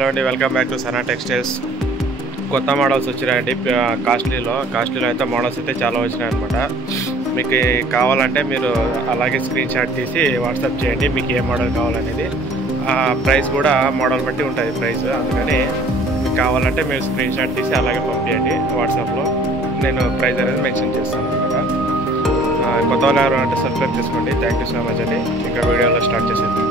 Hello అండి, welcome back to Sana textiles. కొత్త models వచ్చినాయండి. కాస్ట్లీలో అయితే మోడల్స్ అయితే చాలా వచ్చినాయి అనమాట. మీకు కావాలంటే మీరు అలాగే స్క్రీన్ షాట్ తీసి వాట్సాప్ చేయండి, మీకు ఏ మోడల్ కావాలనేది. ప్రైస్ కూడా మోడల్ బట్టి ఉంటుంది ప్రైస్. అందుకని మీకు కావాలంటే మీరు స్క్రీన్ షాట్ తీసి అలాగే పంపించండి వాట్సాప్లో. నేను ప్రైస్ అనేది మెన్షన్ చేస్తాను అనమాట. కొత్త వాళ్ళు ఎవరు అంటే సబ్స్క్రైబ్ చేసుకోండి. థ్యాంక్ యూ సో మచ్ అండి. ఇంకా వీడియోలో స్టార్ట్ చేసేది.